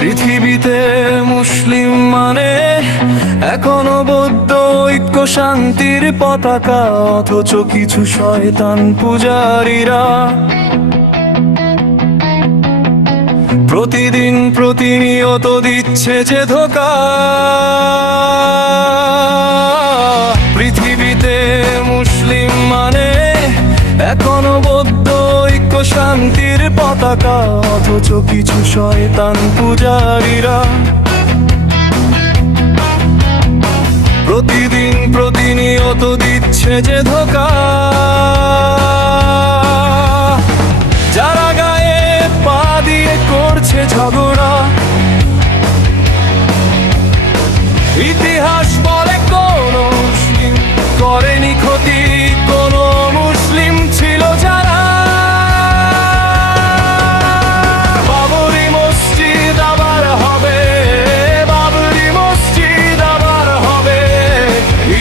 পৃথিবীতে মুসলিম মানে এখনো বৌদ্ধ ঐক্য শান্তির পতাকা, অথচ কিছু শয়তান পূজারীরা প্রতিদিন প্রতিনিয়ত দিচ্ছে যে ধোঁকা। পৃথিবীতে মুসলিম মানে এখনো বৌদ্ধ ঐক্য শান্তির পতাকা, অথচ কিছু শয়তান পূজারীরা প্রতিদিন প্রতিনিয়ত দিচ্ছে যে ধোঁকা। যারা গায়ে পা দিয়ে করছে ঝগড়া, ইতিহাস বলে কোনো মুসলিম করেনি ক্ষতি, কোনো মুসলিম ছিল যারা। বাবরি মসজিদ আবার হবে, বাবরি মসজিদ আবার হবে,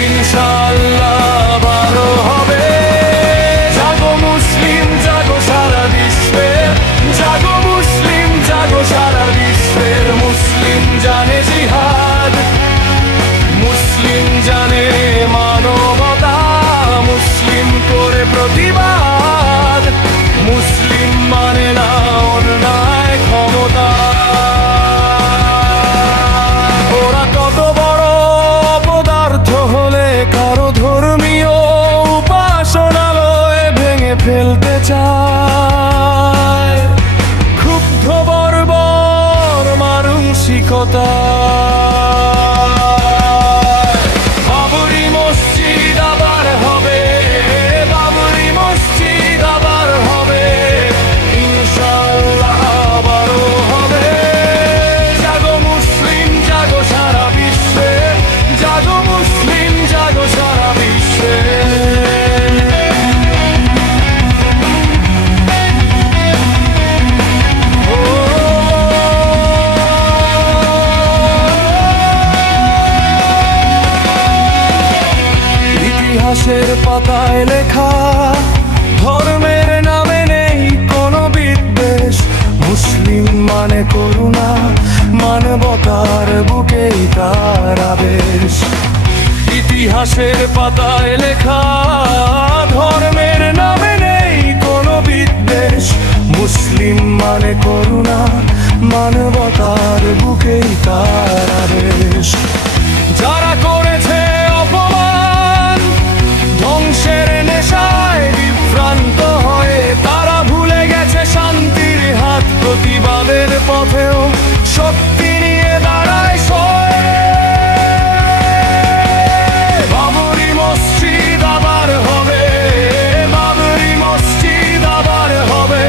ইনশাআল্লাহ আবারও হবে। জাগো মুসলিম জাগো সারা বিশ্বের, জাগো মুসলিম জাগো সারা বিশ্বের। মুসলিম জানে জিহাদ, মুসলিম জানে মানবতা, মুসলিম করে প্রতিবাদ, মুসলিম মানে না অন্যায় ক্ষমতা। ওরা কত বড় অপদার্থ হলে কারো ধর্মীয় উপাসনালয় ভেঙে ফেলতে চায়, ক্ষুব্ধ বর্বর মানসিকতা। বাবরি মসজিদ আবার হবে, বাবরি মসজিদ আবার হবে, ইনশাআল্লাহ আবারও হবে। জাগো মুসলিম জাগো সারা বিশ্বে, জাগো মুসলিম জাগো সারা বিশ্বে। ইতিহাসের পাতায় লেখা, ধর্মের নামে নেই কোনো বিদ্বেষ, মুসলিম মানে করুণা, মানবতার বুকেই তার আবেশ। ইতিহাসের পাতায় লেখা, ধর্মের নামে নেই কোনো বিদ্বেষ, মুসলিম মানে করুণা, মানবতার বুকেই তার আবেশ। যারা করেছে অপমান, ধ্বংসের নেশায় বিভ্রান্ত হয়ে, তারা ভুলে গেছে শান্তির হাত, প্রতিবাদের পথেও শক্তি নিয়ে দাঁড়ায় সয়ে। বাবরি মসজিদ আবার হবে, বাবরি মসজিদ আবার হবে,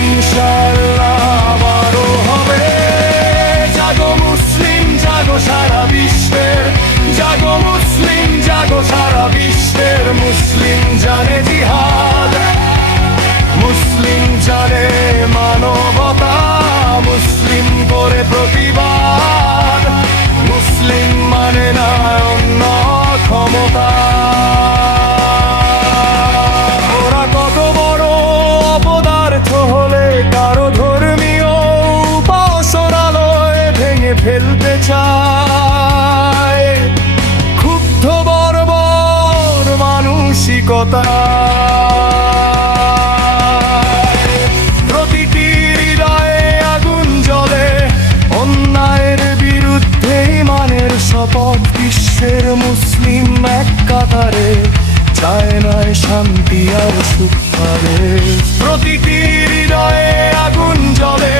ইনশাআল্লাহ আবারও হবে। জাগো মুসলিম জাগো সারা বিশ্বের, জাগো মুসলিম জাগো সারা বিশ্বের। মুসলিম জানে জিহাদ, মুসলিম জানে মানবতা, মুসলিম করে প্রতিবাদ, মুসলিম মানে না অন্য ক্ষমতা। ওরা কত বড় অপদার্থ হলে কারো ধর্মীয় উপাসনালয় ভেঙে ফেলতে চায়, ক্ষুব্ধ বর্বর মানসিকতা। প্রতিটি হৃদয়ে আগুন জ্বলে, অন্যায়ের বিরুদ্ধে ইমানের শপথ, বিশ্বের মুসলিম এক কাতারে, চায় নয় শান্তি আর সুখ পাবে। প্রতিটি হৃদয়ে আগুন জ্বলে,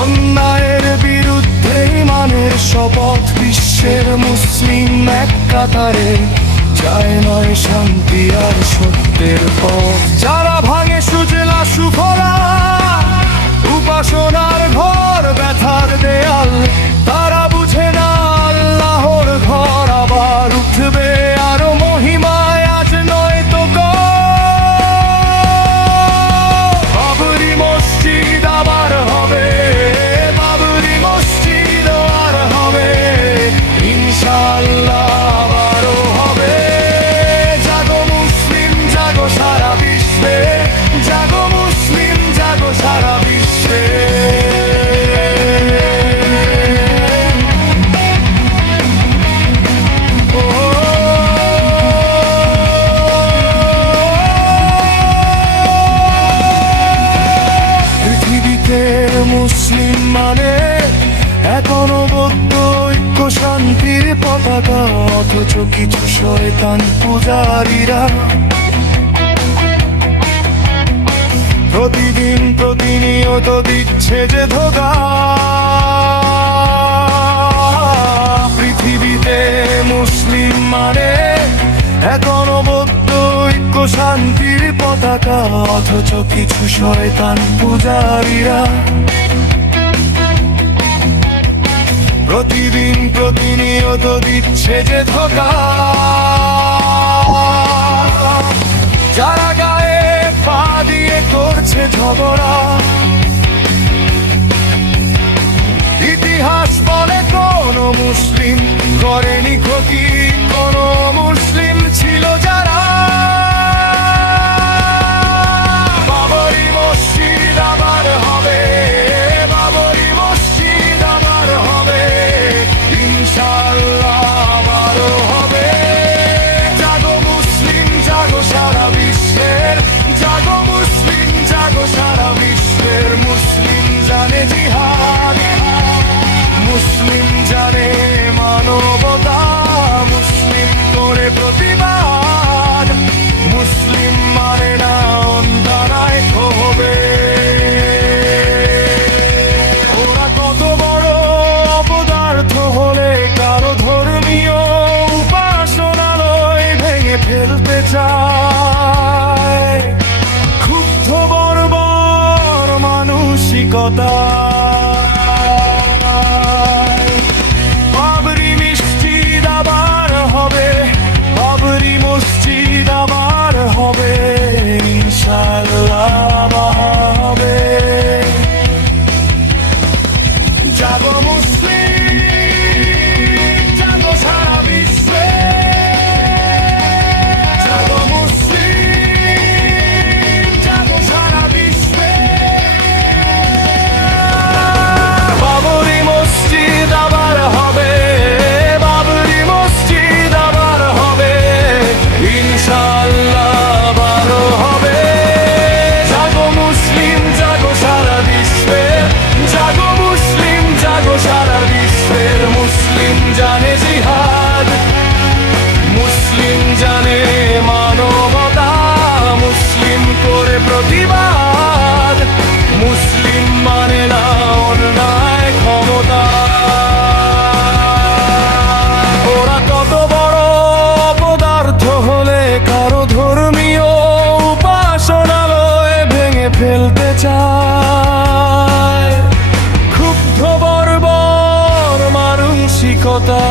অন্যায়ের বিরুদ্ধে ইমানের শপথ, বিশ্বের মুসলিম এক কাতারে, চায় নয় শান্তি আর সত্যের পথ। যারা ভাঙে সুজলা সুফলা উপাসনার ঘর, ব্যথার দেয়াল, তারা বুঝে না আল্লাহর ঘর আবার উঠবে আরো মহিমায়, আজ নয় তো বাবরি মসজিদ আবার হবে, বাবরি মসজিদ আর কিছু শয়তান পূজারীরা প্রতিদিন প্রতিনিয়ত দিচ্ছে যে ধোঁকা। পৃথিবীতে মুসলিম মানে এখনো বৌদ্ধ ঐক্য শান্তির পতাকা, অথচ কিছু শয়তান পূজারীরা প্রতিদিন প্রতিনিয়ত দিচ্ছে যে ধোঁকা। যারা গায়ে পা দিয়ে করছে ঝগড়া, ইতিহাস বলে কোন মুসলিম করেনি ক্ষতি, কোন মুসলিম ছিল যারা। বাবরি মসজিদ আবার হবে, বাবরি মসজিদ আবার হবে, ইনশাআল্লাহ আবারও হবে। জাগো মুসলিম জাগো সারা বিশ্বের, জাগো মুসলিম জাগো সারা বিশ্বের। মুসলিম জানে জিহাদ, মুসলিম জানে মানবতা, মুসলিম করে প্রতিবাদ, মুসলিম মানে না অন্যায় হবে। ওরা কত বড় অপদার্থ হলে কারো ধর্মীয় উপাসনালয় ভেঙে ফেলতে চায়। ক্ষুব্ধ বর্বর মানসিকতা, বাবরি মসজিদ আবার হবে, বাবরি মসজিদ আবার হবে, ইনশাআল্লাহ আবার হবে। জাগো মুসলিম জাগো সারা বিশ্বে, জাগো মুসলিম জাগো সারা বিশ্বে। বাবরি মসজিদ আবার হবে, বাবরি মসজিদ আবার হবে, ইনশাআল্লাহ আবারও হবে। জাগো মুসলিম জাগো সারা বিশ্বে, জাগো মুসলিম জাগো সারা বিশ্বের। মুসলিম জানে জিহাদ, মুসলিম জানে মানবতা, মুসলিম করে প্রতিবাদ, মুসলিম মানে না অন্যায় ক্ষমতা। ওরা কত বড় অপদার্থ হলে কারো ধর্মীয় উপাসনালয় ভেঙে ফেলতে চায়। ক্ষুব্ধ বর্বর মানসিকতা।